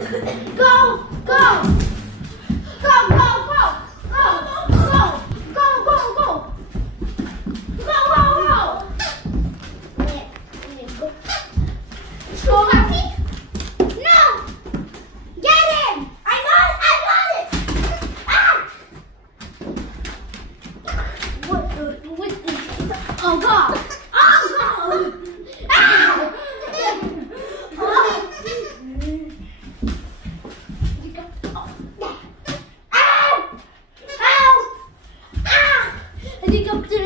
Go, go, go, go, go, go, go, go, go, go, go, go, go. No, get him! I got it! Ah! What? Oh God! Oh God! Ah! Helicopter!